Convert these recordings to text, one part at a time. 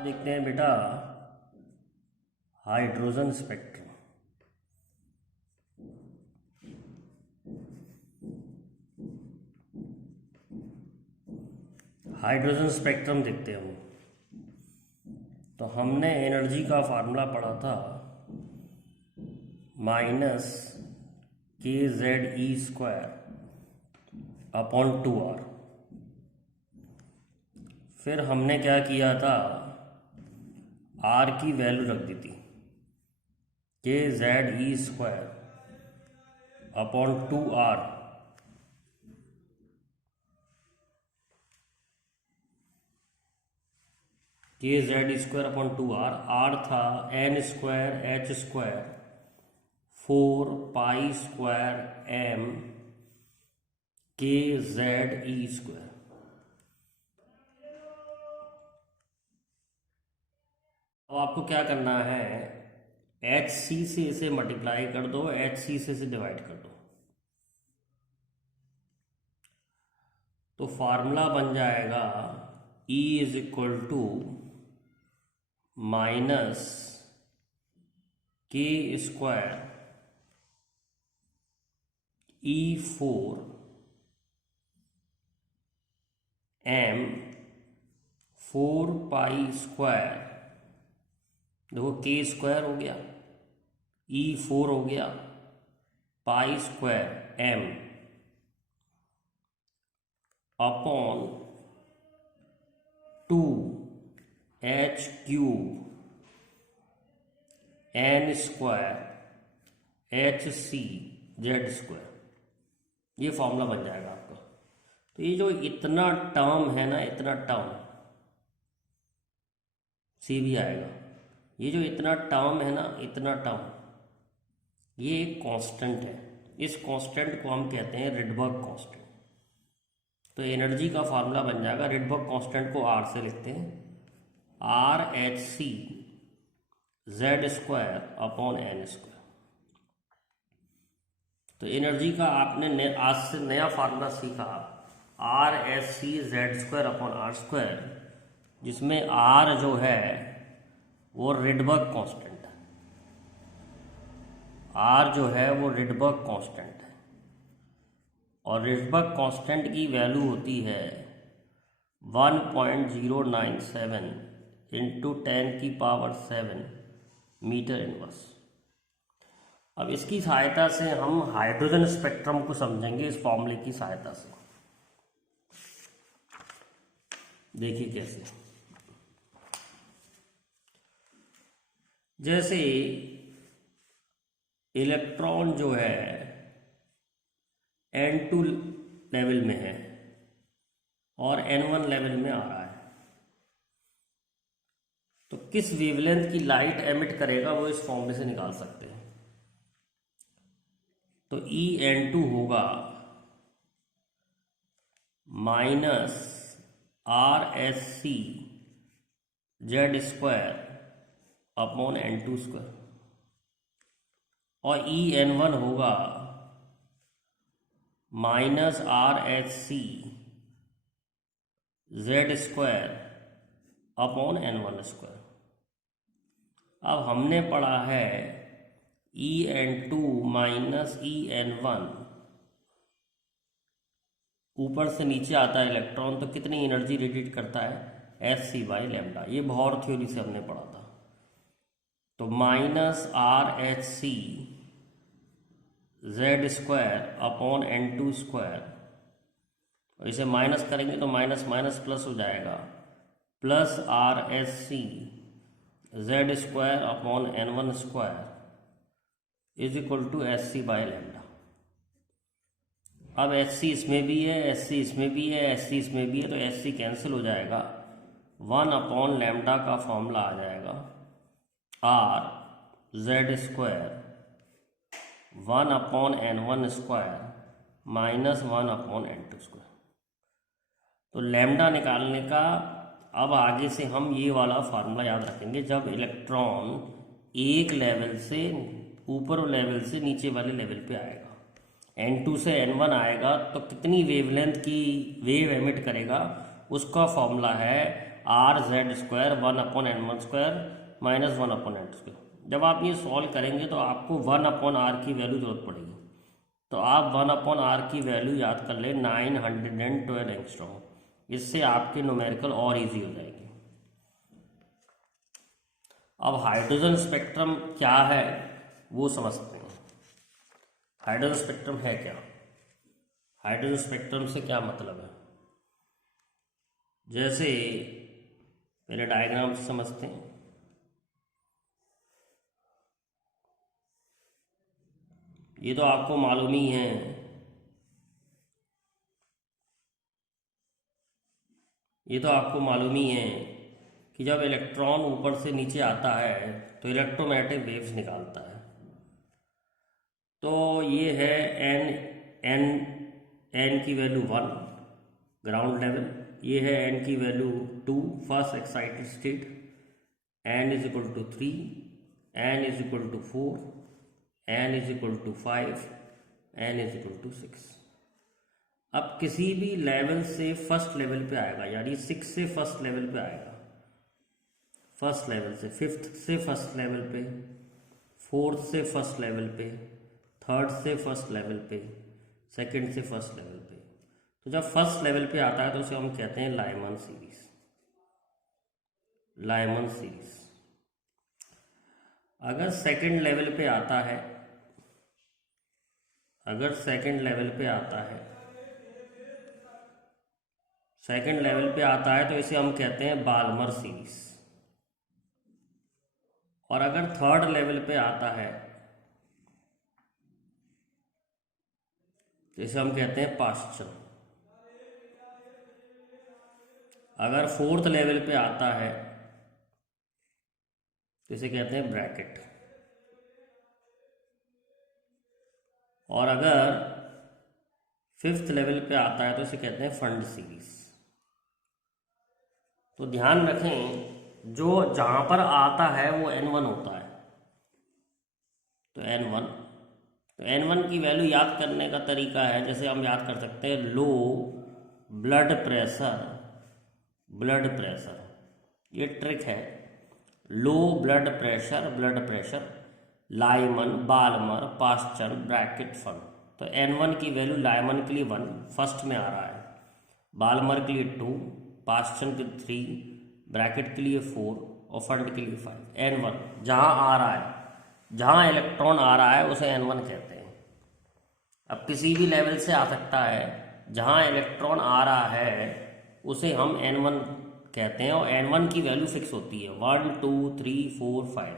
अब देखते हैं बेटा हाइड्रोजन स्पेक्ट्रम। हाइड्रोजन स्पेक्ट्रम देखते हैं हम। तो हमने एनर्जी का फार्मूला पढ़ा था -kZe² / 2r। फिर हमने क्या किया था, r की वैल्यू रख दी थी kZe² / 2r। kZ² / 2r, r था n² h² 4π² m kZe²। अब आपको क्या करना है, HC से इसे मल्टीप्लाई कर दो, HC से इसे डिवाइड कर दो, तो फार्मूला बन जाएगा E = -k² E4 m 4π², देखो k² हो गया, E4 हो गया, π² m upon 2h³ n² hcz²। ये फॉर्मूला बन जाएगा आपका। तो ये जो इतना टर्म है ना, इतना टर्म सी भी आएगा, ये जो इतना टर्म है ना, इतना टर्म, ये एक कांस्टेंट है। इस कांस्टेंट को हम कहते हैं रिडबर्ग कांस्टेंट। तो एनर्जी का फार्मूला बन जाएगा, रिडबर्ग कांस्टेंट को R से लिखते हैं, RHcZ² / n²। तो एनर्जी का आपने आज से नया फार्मूला सीखा, RHcZ² / r², जिसमें R जो है वो रिडबर्ग कांस्टेंट है। R जो है वो रिडबर्ग कांस्टेंट है, और रिडबर्ग कांस्टेंट की वैल्यू होती है 1.097 × 10⁻⁷ मीटर इनवर्स। अब इसकी सहायता से हम हाइड्रोजन स्पेक्ट्रम को समझेंगे, इस फॉर्मूले की सहायता से। देखिए कैसे, जैसे इलेक्ट्रॉन जो है N2 लेवल में है और N1 लेवल में आ रहा है, तो किस वेवलेंथ की लाइट एमिट करेगा वो इस फॉर्मूले से निकाल सकते हैं। तो EN2 होगा -RHcZ² / n², और EN1 होगा -RHcZ² / n²। अब हमने पढ़ा है EN2 - EN1, ऊपर से नीचे आता है इलेक्ट्रॉन, तो कितनी एनर्जी रेडिएट करता है, hc/λ। ये बोहर थ्योरी से हमने पढ़ा था। तो -RHcZ² / n², और इसे माइनस करेंगे तो माइनस माइनस प्लस हो जाएगा, प्लस RHcZ² / n² = hc/λ। अब hc इसमें भी है, hc इसमें भी है, hc इसमें भी है, तो hc कैंसिल हो जाएगा। 1/λ का फॉर्मूला आ जाएगा RZ² 1/n1² -1/n2²। तो लैम्डा निकालने का अब आगे से हम ये वाला फार्मूला याद रखेंगे, जब इलेक्ट्रॉन एक लेवल से ऊपर लेवल से नीचे वाले लेवल पे आएगा, N2 से N1 आएगा, तो कितनी वेवलेंथ की वेव एमिट करेगा, उसका फॉर्मूला है are Z square 1/n1² minus 1/n2। जब आप ये सॉल्व करेंगे तो आपको 1/r की वैल्यू जरूरत पड़ेगी। तो आप 1/r की वैल्यू याद कर लें 912 एंगस्ट्रॉम। इससे आपके न्यूमेरिकल और इजी हो जाएगी। अब हाइड्रोजन स्पेक्ट्रम क्या है वो समझते हैं। हाइड्रोजन स्पेक्ट्रम है क्या? हाइड्रोजन स्पेक्ट्रम से क्या मतलब है? जैसे पहले डायग्राम से समझते हैं। ये तो आपको मालूम ही है, कि जब इलेक्ट्रॉन ऊपर से नीचे आता है तो इलेक्ट्रोमैग्नेटिक वेव्स निकालता है। तो ये है एन की वैल्यू 1 ग्राउंड लेवल, ये है एन की value 2 first excited state, n is equal to 3, n is equal to 4, n is equal to 5, n is equal to 6। अब किसी भी लेवल से फर्स्ट लेवल पे आएगा, यानी 6 से फर्स्ट लेवल पे आएगा, फर्स्ट लेवल से 5th से फर्स्ट लेवल पे, 4th से फर्स्ट लेवल पे, 3rd से फर्स्ट लेवल पे, 2nd से फर्स्ट लेवल पे। तो जब फर्स्ट लेवल पे आता है तो उसे हम कहते हैं लाइमन सीरीज। Lyman series. अगर सेकंड लेवल पे आता है, सेकंड लेवल पे आता है तो इसे हम कहते हैं बाल्मर सीरीज। और अगर थर्ड लेवल पे आता है तो इसे हम कहते हैं पास्चल। अगर फोर्थ लेवल पे आता है तो इसे कहते हैं ब्रैकेट। और अगर 5th लेवल पे आता है तो इसे कहते हैं फंड सीरीज। तो ध्यान रखें, जो जहां पर आता है वो N1 होता है। तो N1 की वैल्यू याद करने का तरीका है, जैसे हम याद कर सकते हैं लो ब्लड प्रेशर, ये ट्रिक है। Low blood pressure, Lyman, Balmer, Paschen, Brackett, Pfund. तो N1 की वैल्यू लाइमन के लिए 1 फर्स्ट में आ रहा है, बाल्मर के लिए 2, पास्चल के 3, ब्रैकेट के लिए 4 और फंड के लिए 5। N1 जहां आ रहा है, जहां इलेक्ट्रॉन आ रहा है उसे N1 कहते हैं। अब किसी भी लेवल से आ सकता है, जहां इलेक्ट्रॉन आ रहा है उसे हम N1 कहते हैं। और N1 की वैल्यू फिक्स होती है 1 2 3 4 5।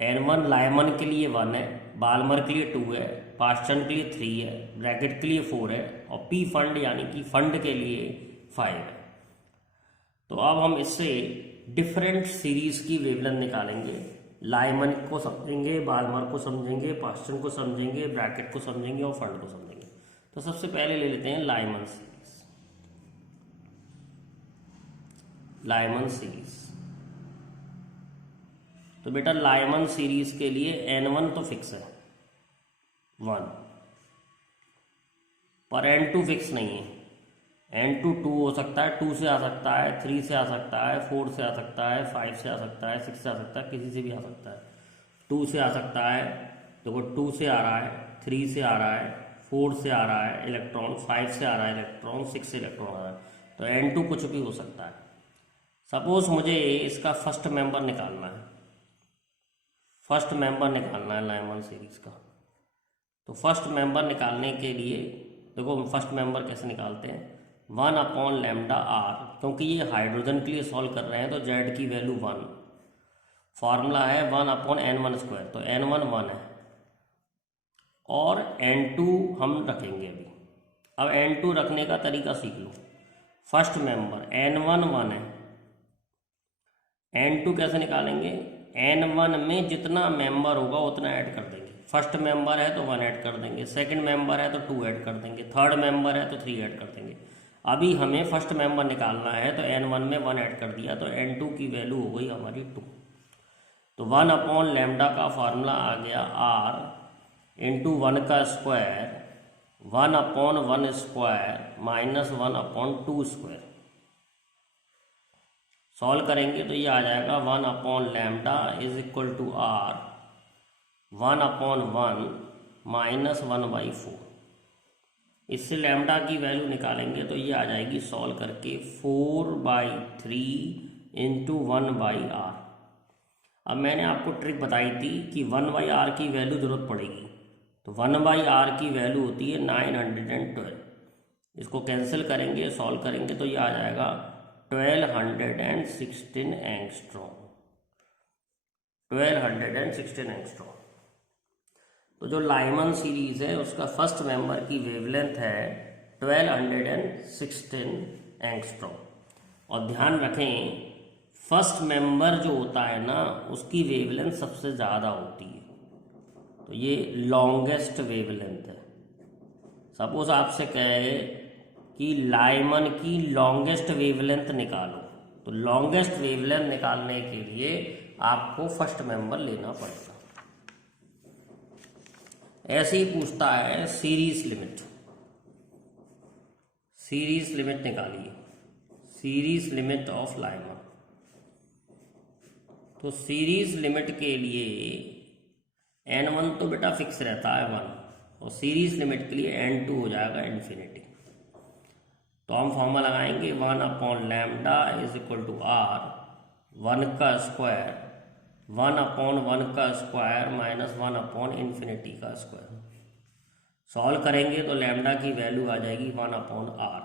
N1 लाइमन के लिए 1 है, बाल्मर के लिए 2 है, पास्चल के लिए 3 है, ब्रैकेट के लिए 4 है और P फंड यानी कि फंड के लिए 5 है। तो अब हम इससे डिफरेंट सीरीज की वेवलेंथ निकालेंगे। लाइमन को समझेंगे, बाल्मर को समझेंगे, पास्चल को समझेंगे, ब्रैकेट को समझेंगे और फंड को समझेंगे। तो सबसे पहले ले लेते हैं लाइमन सीरीज। तो बेटा लाइमन सीरीज के लिए N1 तो फिक्स है 1, पर N2 फिक्स नहीं है। N2 2 हो सकता है, 2 से आ सकता है, 3 से आ सकता है, 4 से आ सकता है, 5 से आ सकता है, 6 से आ सकता है, किसी से भी आ सकता है। 2 से आ सकता है, देखो 2 से आ रहा है, 3 से आ रहा है, 4 से आ रहा है इलेक्ट्रॉन, 5 से आ रहा है इलेक्ट्रॉन, 6 से इलेक्ट्रॉन आ रहा है। तो N2 कुछ भी हो सकता है। सपोज मुझे इसका फर्स्ट मेंबर निकालना है, लाइमन सीरीज का। तो फर्स्ट मेंबर निकालने के लिए देखो फर्स्ट मेंबर कैसे निकालते हैं, 1/λr। क्योंकि ये हाइड्रोजन के लिए सॉल्व कर रहे हैं तो Z की वैल्यू 1, फॉर्मूला है 1/n1²। तो N1 1 है और N2 हम रखेंगे अभी। अब N2 रखने का तरीका सीख लो। फर्स्ट मेंबर N1 1 है, N2 कैसे निकालेंगे, N1 में जितना मेंबर होगा उतना ऐड कर देंगे। फर्स्ट मेंबर है तो 1 ऐड कर देंगे, सेकंड मेंबर है तो 2 ऐड कर देंगे, थर्ड मेंबर है तो 3 ऐड कर देंगे। अभी हमें फर्स्ट मेंबर निकालना है तो N1 में 1 ऐड कर दिया तो N2 की वैल्यू हो गई हमारी 2। तो 1/λ का फार्मूला आ गया R इंटू 1 का स्क्वायर 1/1² माइनस 1/2²। सॉल्व करेंगे तो ये आ जाएगा 1/λ is equal to r 1/1 minus 1/4। इससे लैम्डा की वैल्यू निकालेंगे तो ये आ जाएगी सॉल्व करके 4/3 इंटू 1/r। अब मैंने आपको ट्रिक बताई थी कि 1/r की वैल्यू ज़रूरत पड़ेगी, तो 1/r की वैल्यू होती है 912। इसको कैंसिल करेंगे, सॉल्व करेंगे तो ये आ जाएगा 1216 एंगस्ट्रॉम। 1216 एंगस्ट्रॉम। तो जो लाइमन सीरीज है उसका फर्स्ट मेंबर की वेवलेंथ है 1216 एंगस्ट्रॉम। और ध्यान रखें फर्स्ट मेंबर जो होता है ना उसकी वेवलेंथ सबसे ज़्यादा होती है, तो ये लॉन्गेस्ट वेवलेंथ है। सपोज आपसे कहे कि लाइमन की लॉन्गेस्ट वेवलेंथ निकालो, तो लॉन्गेस्ट वेवलेंथ निकालने के लिए आपको फर्स्ट मेंबर लेना पड़ेगा। ऐसे ही पूछता है सीरीज लिमिट। सीरीज लिमिट निकालिए, सीरीज लिमिट ऑफ लाइमन। तो सीरीज लिमिट के लिए n1 तो बेटा फिक्स रहता है 1, और सीरीज लिमिट के लिए n2 हो जाएगा इन्फिनिटी। तो हम फॉर्मूला लगाएंगे 1/λ इज इक्वल टू r 1 का स्क्वायर 1/1 का स्क्वायर माइनस 1/∞ का स्क्वायर। सॉल्व करेंगे तो लैम्डा की वैल्यू आ जाएगी 1/r,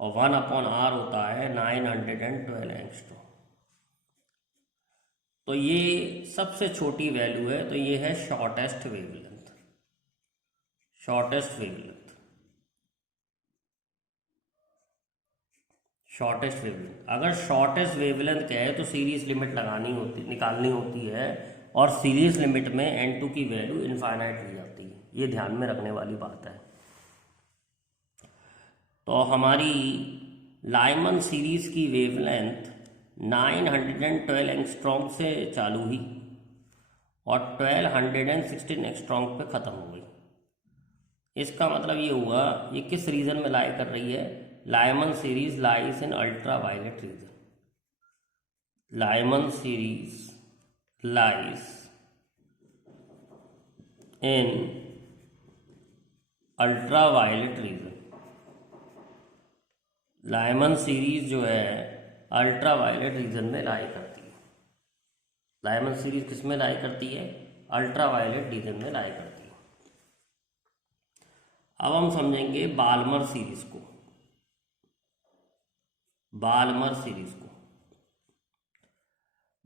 और 1/r होता है 912 एंगस्ट्रॉम। तो ये सबसे छोटी वैल्यू है, तो ये है shortest wavelength. Shortest wavelength, shortest wavelength. अगर शॉर्टेस्ट वेवलेंथ क्या है तो सीरीज लिमिट निकालनी होती है, और सीरीज लिमिट में n2 की वैल्यू इनफाइनाइट हो जाती है। ये ध्यान में रखने वाली बात है। तो हमारी लाइमन सीरीज की वेवलेंथ 912 एंगस्ट्रॉम से चालू हुई और 1216 एंगस्ट्रॉम पे ख़त्म हो गई। इसका मतलब ये हुआ ये किस रीजन में लाई कर रही है। Lyman series lies in ultra violet region. Lyman series lies in ultra violet region. Lyman series जो है अल्ट्रा वायलेट रीजन में लाई करती है। लाइमन सीरीज किस में लाई करती है, अल्ट्रा वायलेट रीजन में लाई करती है। अब हम समझेंगे बाल्मर सीरीज को। बाल्मर सीरीज को,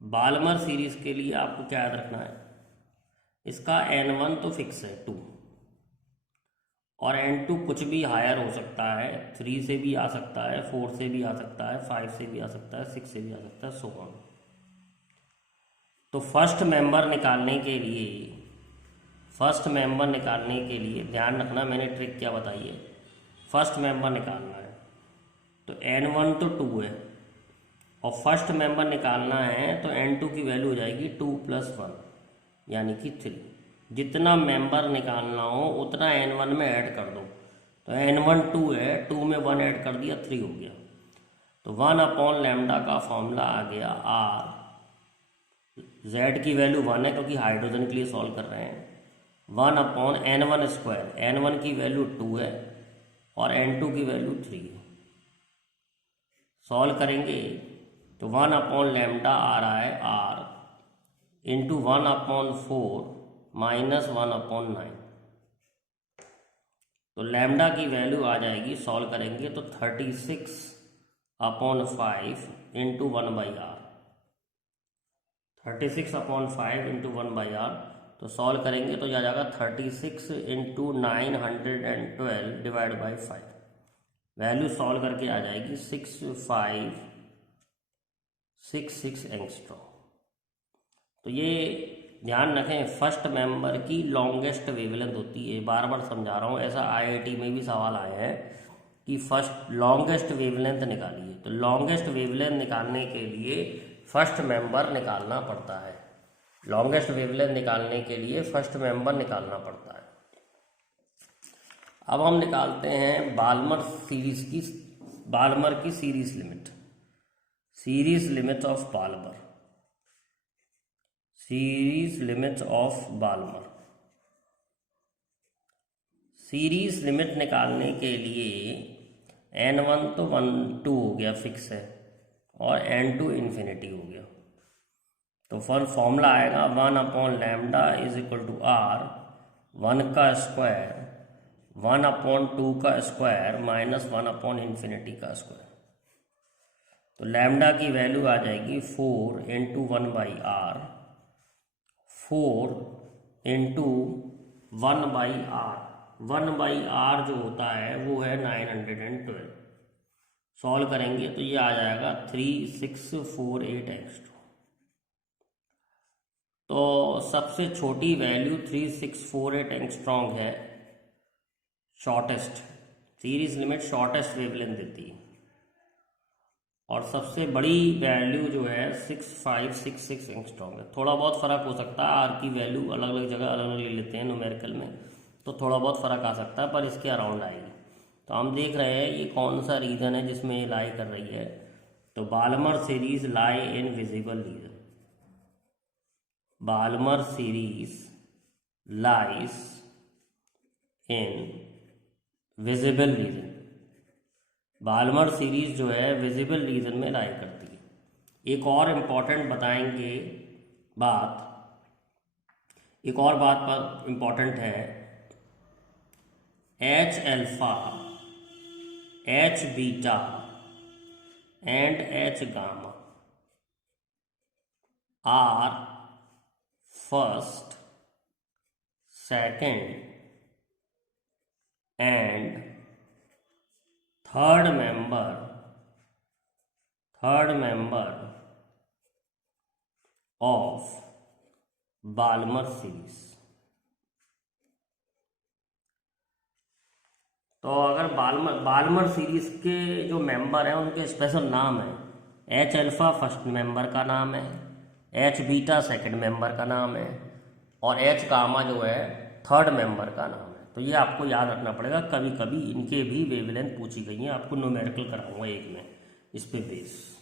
बाल्मर सीरीज के लिए आपको क्या याद रखना है, इसका n1 तो फिक्स है 2, और n2 कुछ भी हायर हो सकता है, 3 से भी आ सकता है, 4 से भी आ सकता है, 5 से भी आ सकता है, 6 से भी आ सकता है, सो ऑन। तो फर्स्ट मेंबर निकालने के लिए, फर्स्ट मेंबर निकालने के लिए ध्यान रखना मैंने ट्रिक क्या बताई है। फर्स्ट मेंबर निकालना है तो n1 तो 2 है, और फर्स्ट मेंबर निकालना है तो n2 की वैल्यू हो जाएगी 2 + 1 यानी कि 3। जितना मेंबर निकालना हो उतना n1 में ऐड कर दो। तो n1 2 है, 2 में 1 ऐड कर दिया, 3 हो गया। तो 1/λ का फॉर्मूला आ गया r, z की वैल्यू 1 है क्योंकि हाइड्रोजन के लिए सॉल्व कर रहे हैं, 1/n1²। n1 की वैल्यू 2 है और n2 की वैल्यू 3 है। सॉल्व करेंगे तो 1/λ आ रहा है r इंटू 1/4 माइनस 1/9। तो लैम्डा की वैल्यू आ जाएगी, सॉल्व करेंगे तो 36/5 इंटू 1/r। 36/5 into 1/r। तो सॉल्व करेंगे तो आ जाएगा 36 into 912 divide by 5। Value solve करके आ जाएगी 6566 एंगस्ट्रॉम। तो ये ध्यान रखें फर्स्ट मेंबर की लॉन्गेस्ट वेवलेंथ होती है। बार बार समझा रहा हूँ, ऐसा IIT में भी सवाल आए हैं कि फर्स्ट लॉन्गेस्ट वेवलेंथ निकालिए। तो लॉन्गेस्ट वेवलेंथ निकालने के लिए फर्स्ट मेंबर निकालना पड़ता है। लॉन्गेस्ट वेवलेंथ निकालने के लिए फर्स्ट मेंबर निकालना पड़ता है। अब हम निकालते हैं बाल्मर की series limit. Series limits of Balmer, series limits of Balmer. Series limit निकालने के लिए n1 तो 1 2 हो गया फिक्स है, और n2 इन्फिनिटी हो गया। तो फॉर्मूला आएगा 1/λ इज इक्वल टू r 1 का स्क्वायर 1/2 का स्क्वायर माइनस 1/∞ का स्क्वायर। तो लैम्डा की वैल्यू आ जाएगी 4 × 1/r, 4 × 1/r। 1/r जो होता है वो है 912। सॉल्व करेंगे तो ये आ जाएगा 3648 एंगस्ट्रॉम। तो सबसे छोटी वैल्यू 3648 एंगस्ट्रॉम है, shortest. Series limit shortest wavelength देती है, और सबसे बड़ी वैल्यू जो है 6566 एंगस्ट्रॉम है। थोड़ा बहुत फ़र्क हो सकता है, आर की वैल्यू अलग अलग जगह अलग अलग ले लेते हैं न्यूमेरिकल में, तो थोड़ा बहुत फ़र्क आ सकता है, पर इसके अराउंड आएगी। तो हम देख रहे हैं ये कौन सा रीजन है जिसमें ये लाई कर रही है। तो Balmer series lie in visible region, Balmer series lies in visible region. Balmer series जो है विजिबल रीजन में लाई करती है। एक और इम्पॉर्टेंट बताएंगे बात, एक और बात पर इम्पॉर्टेंट है, H alpha, H beta and H gamma are first, second and third member of Balmer series. तो अगर बाल्मर सीरीज के जो मेंबर हैं उनके स्पेशल नाम है। एच अल्फा फर्स्ट मेंबर का नाम है, एच बीटा सेकंड मेंबर का नाम है, और एच गामा जो है थर्ड मेंबर का नाम है। तो ये आपको याद रखना पड़ेगा, कभी कभी इनके भी वेवलेंथ पूछी गई हैं, आपको न्यूमेरिकल कराऊंगा एक में इस पे बेस।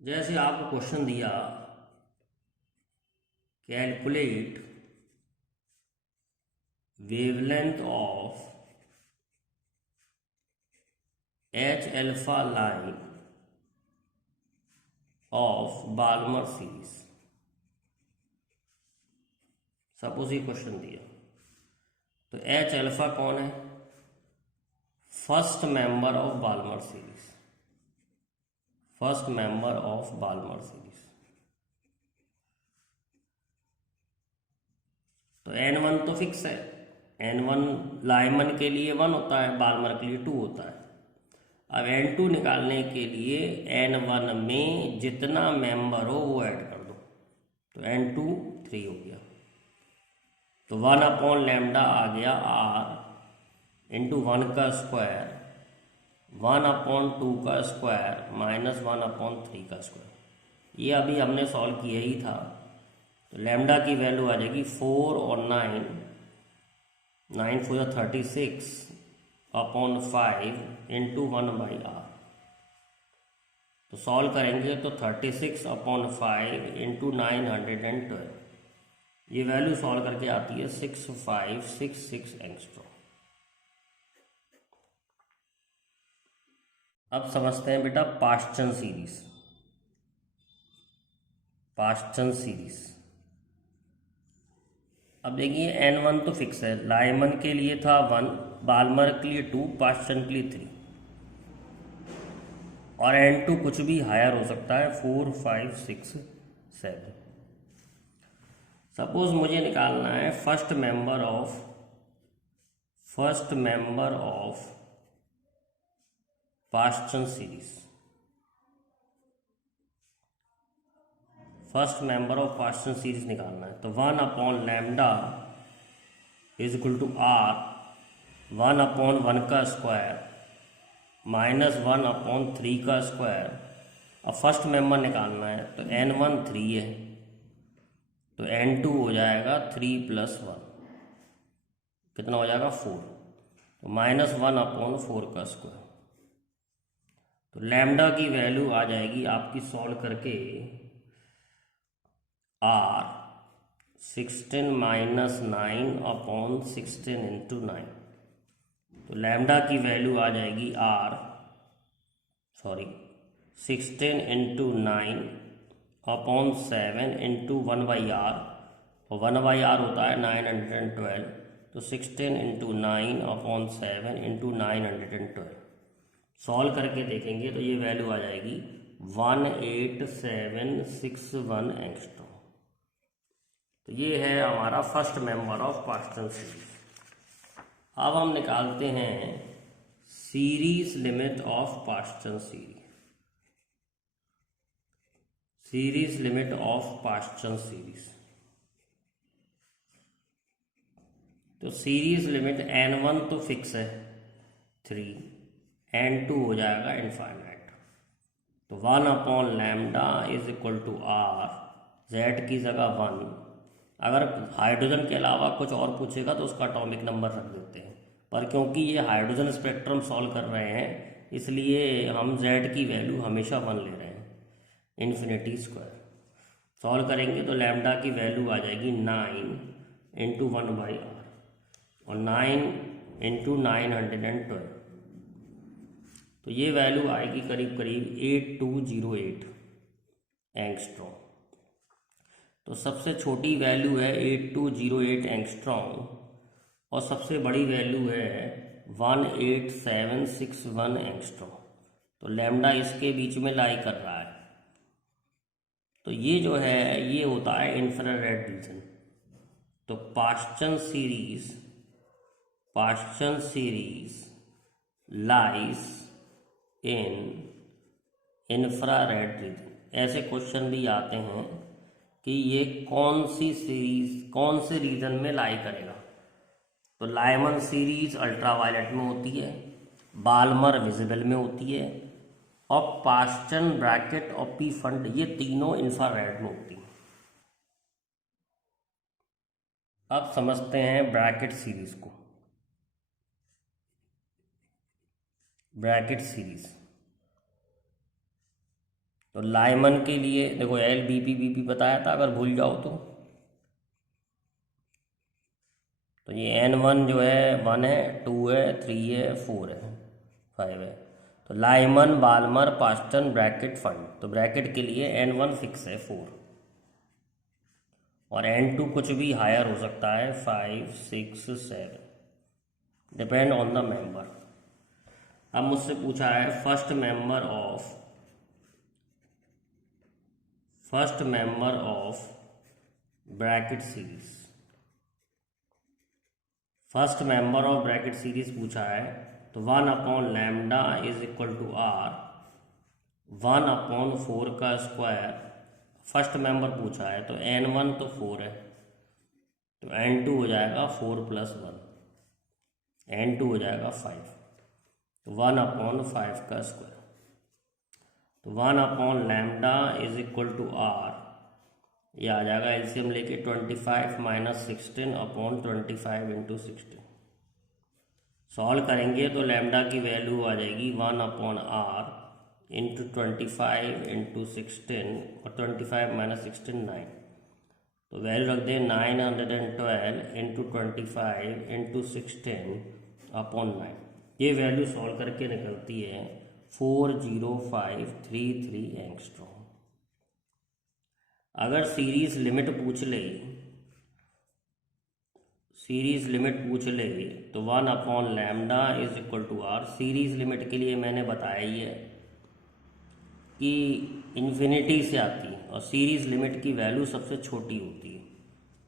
जैसे आपको क्वेश्चन दिया, calculate wavelength of H alpha line of Balmer series. Suppose ये क्वेश्चन दिया, तो एच अल्फा कौन है? First member of Balmer series, first member of Balmer series. तो n1 तो फिक्स है, n1 लाइमन के लिए 1 होता है, बाल्मर के लिए 2 होता है। अब n2 निकालने के लिए n1 में जितना मेंबर हो वो ऐड कर दो, तो n2 3 हो गया। तो 1/λ आ गया r इंटू 1 का स्क्वायर 1/2 का स्क्वायर माइनस 1/3 का स्क्वायर। ये अभी हमने सॉल्व किया ही था। तो लैम्डा की वैल्यू आ जाएगी 4 और 9, 9 4 36/5 इंटू 1/r। तो सॉल्व करेंगे तो 36/5 इंटू 912, ये वैल्यू सॉल्व करके आती है 6566 एंगस्ट्रॉम। अब समझते हैं बेटा पाश्चन सीरीज। पाश्चन सीरीज, अब देखिए n1 तो फिक्स है, लाइमन के लिए था 1, बाल्मर के लिए 2, पाश्चन के लिए 3, और n2 कुछ भी हायर हो सकता है 4 5 6 7। सपोज मुझे निकालना है first member of पाश्चन series. First member of पाश्चन series निकालना है, तो 1/λ इज इक्वल टू r 1/1 का स्क्वायर माइनस 1/3 का स्क्वायर। अब फर्स्ट मेंबर निकालना है, तो n1 3 है, तो n2 हो जाएगा 3 + 1, कितना हो जाएगा 4, तो -1/4 का स्क्वायर। तो लैम्डा की वैल्यू आ जाएगी आपकी सॉल्व करके R 16 माइनस 9/16 × 9। तो लैम्डा की वैल्यू आ जाएगी R 16 × 9/7 × 1/R, और 1/R होता है 912, तो 16 × 9/7 × 912 सॉल्व करके देखेंगे तो ये वैल्यू आ जाएगी 18761 एंगस्ट्रॉम। तो ये है हमारा first member of Paschen series. अब हम निकालते हैं series limit of Paschen series. Series limit of Paschen series, तो सीरीज लिमिट n1 तो फिक्स है 3, n2 हो जाएगा इनफाइनाइट। तो 1/λ = R, z की जगह 1। अगर हाइड्रोजन के अलावा कुछ और पूछेगा तो उसका एटॉमिक नंबर रख देते हैं, पर क्योंकि ये हाइड्रोजन स्पेक्ट्रम सॉल्व कर रहे हैं इसलिए हम z की वैल्यू हमेशा 1 ले रहे हैं, इन्फिनिटी स्क्वायर। सॉल्व करेंगे तो लैम्डा की वैल्यू आ जाएगी 9 × 1/R, और 9 × 912, तो ये वैल्यू आएगी करीब करीब 8208 एंगस्ट्रॉम। तो सबसे छोटी वैल्यू है 8208 एंगस्ट्रॉम, और सबसे बड़ी वैल्यू है 18761 एंगस्ट्रॉम। तो लैम्डा इसके बीच में लाई कर रहा है। तो ये जो है ये होता है इंफ्रारेड रीजन। तो Paschen series lies in infrared reason. ऐसे क्वेश्चन भी आते हैं कि ये कौन सी सीरीज कौन से रीजन में लाई करेगा। तो लायमन सीरीज अल्ट्रावायलेट में होती है, बाल्मर विजिबल में होती है, और पास्टन, ब्रैकेट और पी फंड ये तीनों इंफ्रारेड में होती हैं। अब समझते हैं ब्रैकेट सीरीज को। ब्रैकेट सीरीज तो लायमन के लिए देखो एल बीपी बताया था, अगर भूल जाओ तो ये n1 जो है 1 है, 2 है, 3 है, 4 है, 5 है। तो Lyman, Balmer, Paschen, bracket, Pfund. तो ब्रैकेट के लिए n1 फिक्स है 4, और n2 कुछ भी हायर हो सकता है 5, 6, 7, डिपेंड ऑन द मेंबर। अब मुझसे पूछा है first member of Brackett series. First member of Brackett series पूछा है, तो 1/λ = R 1/4 का स्क्वायर। फर्स्ट मेंबर पूछा है तो n1 तो 4 है, तो n2 हो जाएगा 4 + 1, n2 हो जाएगा 5, तो 1/5 का स्क्वायर। तो 1/λ = R, ये आ जाएगा एलसीएम लेके 25 - 16/25 × 16। सॉल्व करेंगे तो लैम्डा की वैल्यू आ जाएगी 1/R × 25 × 16, और 25 - 16 9। तो वैल्यू रख दें 912 × 25 × 16/9। ये वैल्यू सॉल्व करके निकलती है 40533 एंगस्ट्रॉम। अगर सीरीज लिमिट पूछ ले तो 1/λ = R। सीरीज लिमिट के लिए मैंने बताया ही है कि इन्फिनिटी से आती है, और सीरीज लिमिट की वैल्यू सबसे छोटी होती है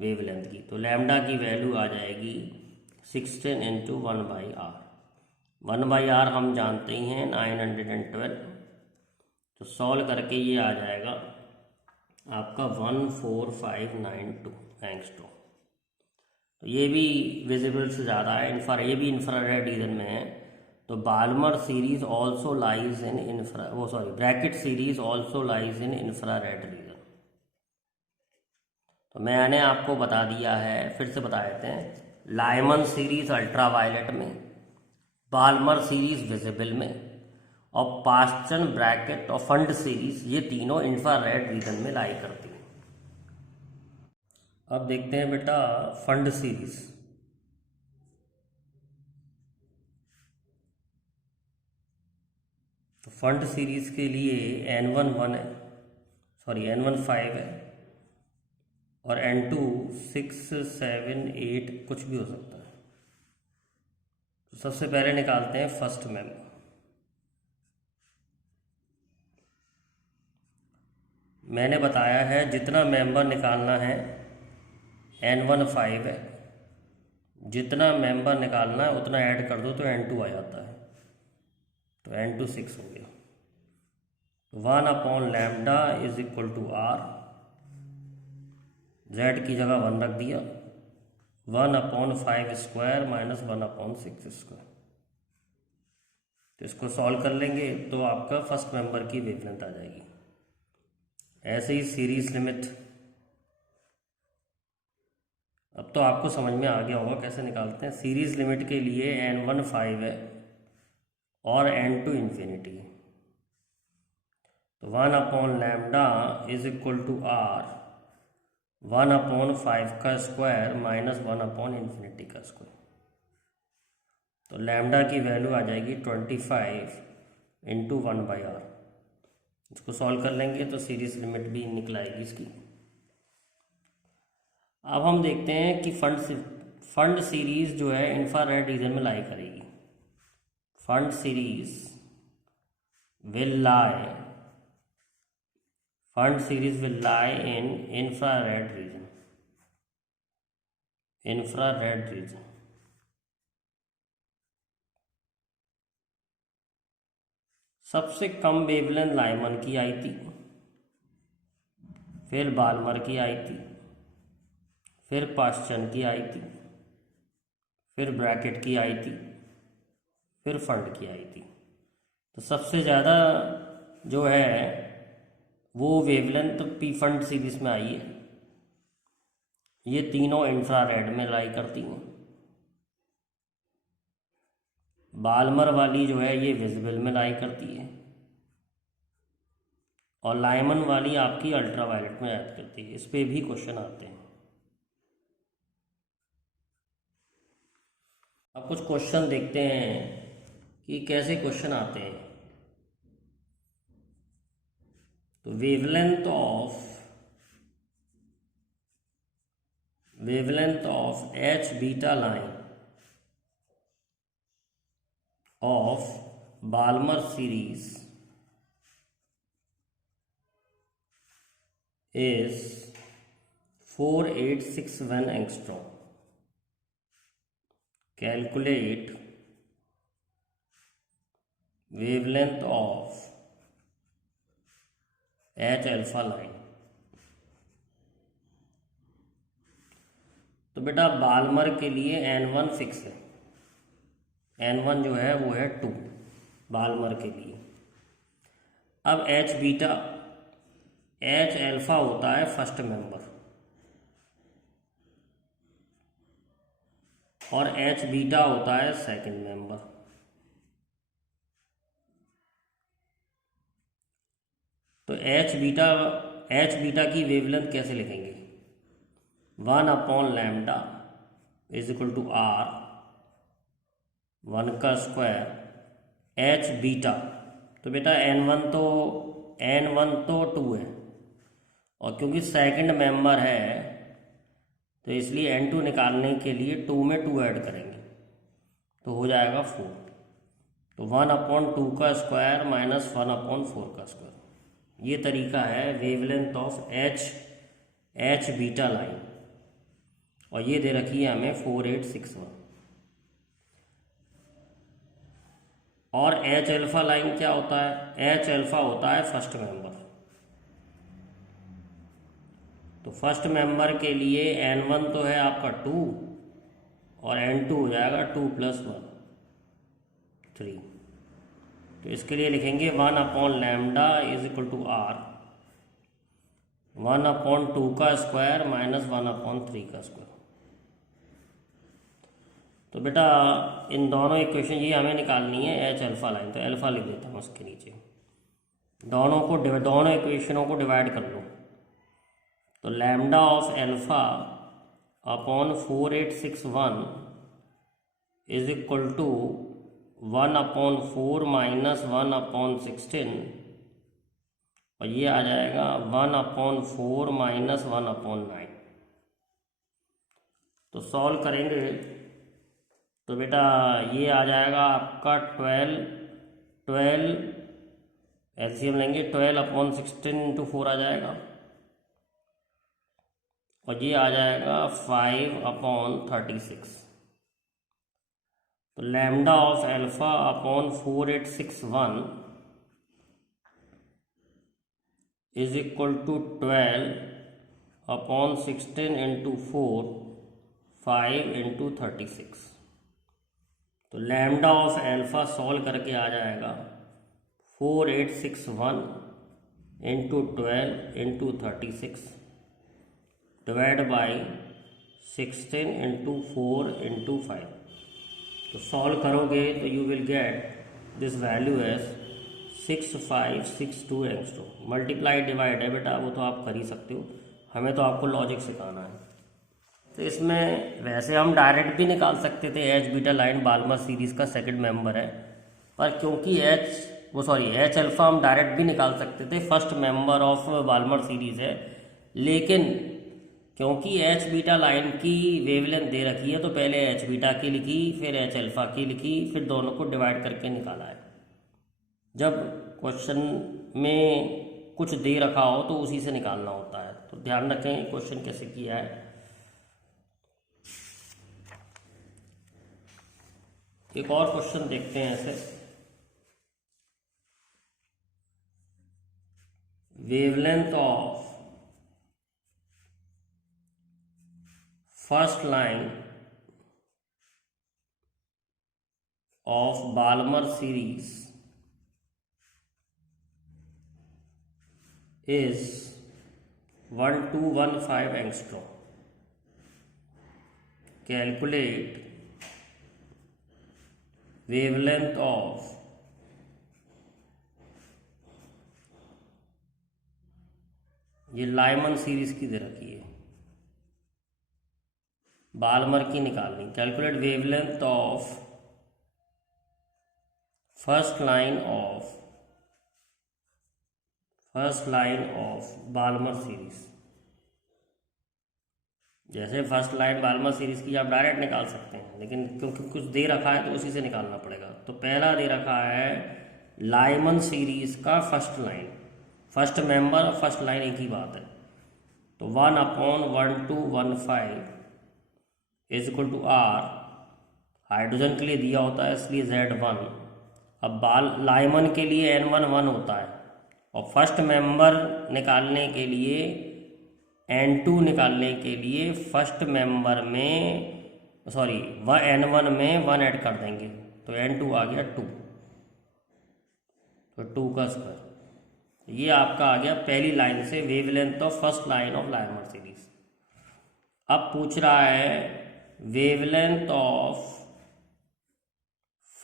वेवलेंथ की। तो लैम्डा की वैल्यू आ जाएगी 16 × 1/R। 1/R हम जानते ही हैं 912। तो सॉल्व करके ये आ जाएगा आपका 14592 एंगस्ट्रॉम। तो ये भी विजिबल से ज़्यादा है, ये भी इंफ्रारेड रीजन में है। तो Balmer series also lies in Brackett series also lies in infrared region. तो मैंने आपको बता दिया है, फिर से बता देते हैं। लायमन सीरीज अल्ट्रावायलेट में, बाल्मर सीरीज विजिबल में, और पास्चन, ब्रैकेट और फंड सीरीज, ये तीनों इंफ्रारेड रीजन में लाई करती हैं। अब देखते हैं बेटा फंड सीरीज। तो फंड सीरीज के लिए N1 है, सॉरी N1 5 है और N2 6 7 8 कुछ भी हो सकता है। तो सबसे पहले निकालते हैं फर्स्ट मेंबर। मैंने बताया है जितना मेंबर निकालना है N1 5 है, जितना मेंबर निकालना है उतना ऐड कर दो तो N2 आ जाता है, तो N2 6 हो गया। 1/λ is equal to R, Z की जगह 1 रख दिया, 1/5 स्क्वायर माइनस 1/6 स्क्वायर। तो इसको सॉल्व कर लेंगे तो आपका फर्स्ट मेंबर की वेवलेंथ आ जाएगी। ऐसे ही सीरीज लिमिट, अब तो आपको समझ में आ गया होगा कैसे निकालते हैं। सीरीज लिमिट के लिए N1 5 है और N2 इन्फिनिटी है, तो 1/λ इज इक्वल टू R 1/5 का स्क्वायर माइनस 1/∞ का स्क्वायर। तो लैम्डा की वैल्यू आ जाएगी 25 इंटू 1/R। इसको सॉल्व कर लेंगे तो सीरीज लिमिट भी निकल आएगी इसकी। अब हम देखते हैं कि फंड सीरीज जो है इंफ्रारेड रीजन में लाई करेगी। Fund series will lie in infrared reason. सबसे कम वेवलेंथ लाइमन की आई थी, फिर बाल्मर की आई थी, फिर पास्चन की आई थी, फिर ब्रैकेट की आई थी, फिर फंड की आई थी। तो सबसे ज़्यादा जो है वो वेवलेंथ पी फंड सीरीज में आई है। ये तीनों इंफ्रारेड में लाई करती हैं। बाल्मर वाली जो है ये विजिबल में लाई करती है और लाइमन वाली आपकी अल्ट्रावायलेट में ऐड करती है। इस पे भी क्वेश्चन आते हैं। अब कुछ क्वेश्चन देखते हैं कि कैसे क्वेश्चन आते हैं। तो wavelength of H beta line of Balmer series is 4861 angstrom. Calculate wavelength of H alpha line. तो बेटा बाल्मर के लिए N1 फिक्स है, N1 जो है वो है 2 बाल्मर के लिए। अब H अल्फा होता है फर्स्ट मेंबर और H बीटा होता है सेकंड मेंबर। तो H बीटा की वेवलेंथ कैसे लिखेंगे? 1/λ इज इक्वल टू R 1 का स्क्वायर H बीटा। तो बेटा N1 तो 2 है और क्योंकि सेकंड मेंबर है तो इसलिए N2 निकालने के लिए 2 में 2 ऐड करेंगे तो हो जाएगा 4। तो 1/2 का स्क्वायर माइनस 1/4 का स्क्वायर। ये तरीका है wavelength of H beta line और ये दे रखी है हमें 4861। और H अल्फा लाइन क्या होता है? H अल्फा होता है फर्स्ट मेंबर। तो फर्स्ट मेंबर के लिए N1 तो है आपका 2 और N2 हो जाएगा 2 + 1 3। तो इसके लिए लिखेंगे 1/λ इज इक्वल टू R 1/2 का स्क्वायर माइनस 1/3 का स्क्वायर। तो बेटा इन दोनों इक्वेशन ये हमें निकालनी है एच अल्फा लाइन, तो अल्फा लिख देता हूँ उसके नीचे। दोनों इक्वेशनों को डिवाइड कर लो, तो lambda of alpha upon 4861 is equal to 1/4 minus 1/16, और ये आ जाएगा 1/4 माइनस 1/9। तो सॉल्व करेंगे तो बेटा ये आ जाएगा आपका 12 एलसीएम लेंगे, 12/16 इंटू 4 आ जाएगा, और ये आ जाएगा 5/36। तो lambda of alpha upon 4861 is equal to 12/16 into 4 5/36। तो लैम्डा ऑफ अल्फा सॉल्व करके आ जाएगा 4861 into 12 into 36 divide by 16 into 4 into 5। तो सॉल्व करोगे तो you will get this value as 6562 angstrom. Multiply divide है बेटा, वो तो आप कर ही सकते हो, हमें तो आपको लॉजिक सिखाना है। तो इसमें वैसे हम डायरेक्ट भी निकाल सकते थे, H beta line Balmer series का सेकंड मेंबर है, पर क्योंकि एच अल्फा हम डायरेक्ट भी निकाल सकते थे, first member of Balmer series है, लेकिन क्योंकि एच बीटा लाइन की वेवलेंथ दे रखी है तो पहले एच बीटा की लिखी, फिर एच अल्फा की लिखी, फिर दोनों को डिवाइड करके निकाला है। जब क्वेश्चन में कुछ दे रखा हो तो उसी से निकालना होता है, तो ध्यान रखें क्वेश्चन कैसे किया है। एक और क्वेश्चन देखते हैं ऐसे, wavelength of first line of Balmer series is 1215 angstrom. Calculate wavelength of ये लाइमन सीरीज की दे रखी है, बाल्मर की निकालनी। Calculate wavelength of first line of Balmer series. जैसे फर्स्ट लाइन बाल्मर सीरीज की आप डायरेक्ट निकाल सकते हैं, लेकिन क्योंकि कुछ दे रखा है तो उसी से निकालना पड़ेगा। तो पहला दे रखा है लाइमन सीरीज का फर्स्ट लाइन, फर्स्ट मेंबर और फर्स्ट लाइन एक ही बात है। तो 1/1215 is equal to R, hydrogen के लिए दिया होता है इसलिए Z1। अब लाइमन के लिए N1 1 होता है, और फर्स्ट मेंबर निकालने के लिए N2 निकालने के लिए फर्स्ट मेंबर में N1 में 1 ऐड कर देंगे, तो N2 आ गया 2, तो 2 का स्क्वायर। ये आपका आ गया पहली लाइन से wavelength of first line of Lyman series. अब पूछ रहा है wavelength of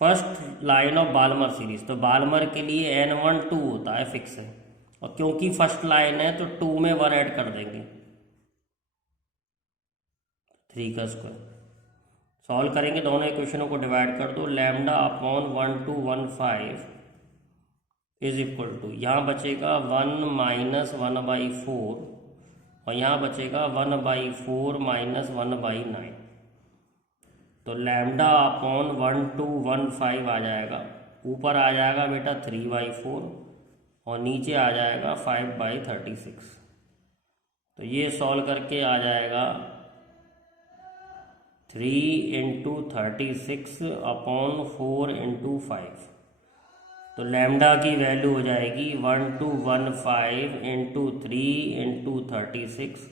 first line of Balmer series. तो बाल्मर के लिए N1 2 होता है, फिक्स है, और क्योंकि फर्स्ट लाइन है तो 2 में 1 ऐड कर देंगे, 3 का स्क्वायर। सॉल्व करेंगे, दोनों इक्वेशनों को डिवाइड कर दो, lambda upon 1215 is equal to, यहाँ बचेगा 1 माइनस 1/4, और यहाँ बचेगा 1/4 माइनस 1/9। तो लैम्डा अपॉन 1215 आ जाएगा, ऊपर आ जाएगा बेटा 3/4, और नीचे आ जाएगा 5/36। तो ये सॉल्व करके आ जाएगा 3 इंटू 36 अपॉन 4 इंटू 5। तो लैम्डा की वैल्यू हो जाएगी 1215 into 3 into 36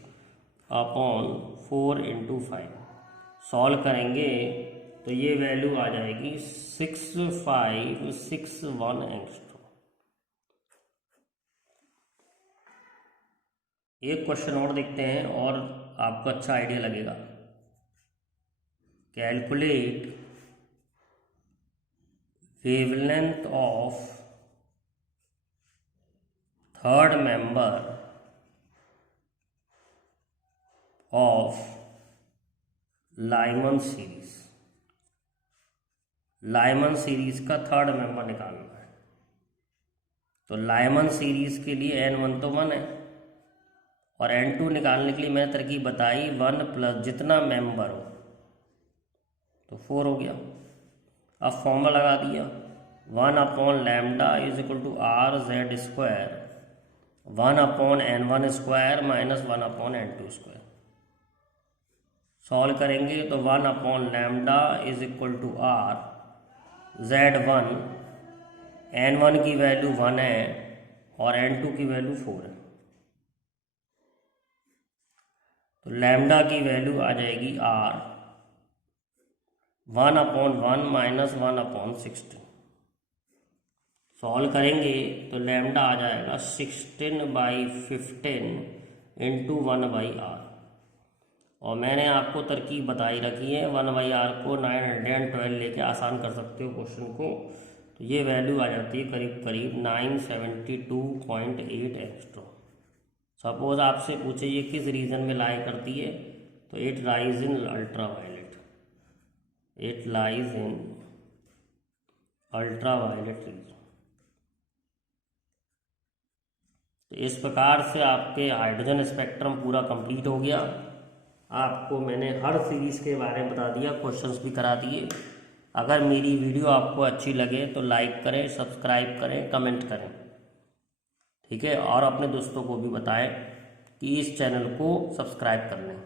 upon 4 into 5। Solve करेंगे तो ये वैल्यू आ जाएगी 6561 एंगस्ट्रॉम। एक क्वेश्चन और देखते हैं और आपको अच्छा आइडिया लगेगा। Calculate wavelength of third member of Lyman series. Lyman series का थर्ड मेंबर निकालना है। तो लाइमन सीरीज के लिए n1 तो 1 है और n2 निकालने के लिए मैंने तरकीब बताई 1 प्लस जितना मेंबर हो तो 4 हो गया। अब फॉर्मूला लगा दिया 1/λ is equal to R Z square 1/n1 square minus 1/n2 square. Solve करेंगे तो 1/λ is equal to are z1 n1 की वैल्यू 1 है और n2 की वैल्यू 4 है। तो लैम्डा की वैल्यू आ जाएगी r 1/1 माइनस 1/16। सॉल्व करेंगे तो लैम्डा आ जाएगा 16/15 इंटू 1/r। और मैंने आपको तरकीब बताई रखी है 1/r को 912 लेके आसान कर सकते हो क्वेश्चन को। तो ये वैल्यू आ जाती है करीब करीब 972.8 एंगस्ट्रॉम। सपोज आपसे पूछे ये किस रीजन में लाई करती है तो it lies in ultraviolet. It lies in ultraviolet region. तो इस प्रकार से आपके हाइड्रोजन स्पेक्ट्रम पूरा कंप्लीट हो गया। आपको मैंने हर सीरीज़ के बारे में बता दिया, क्वेश्चंस भी करा दिए। अगर मेरी वीडियो आपको अच्छी लगे तो लाइक करें, सब्सक्राइब करें, कमेंट करें, ठीक है। और अपने दोस्तों को भी बताएं कि इस चैनल को सब्सक्राइब कर लें।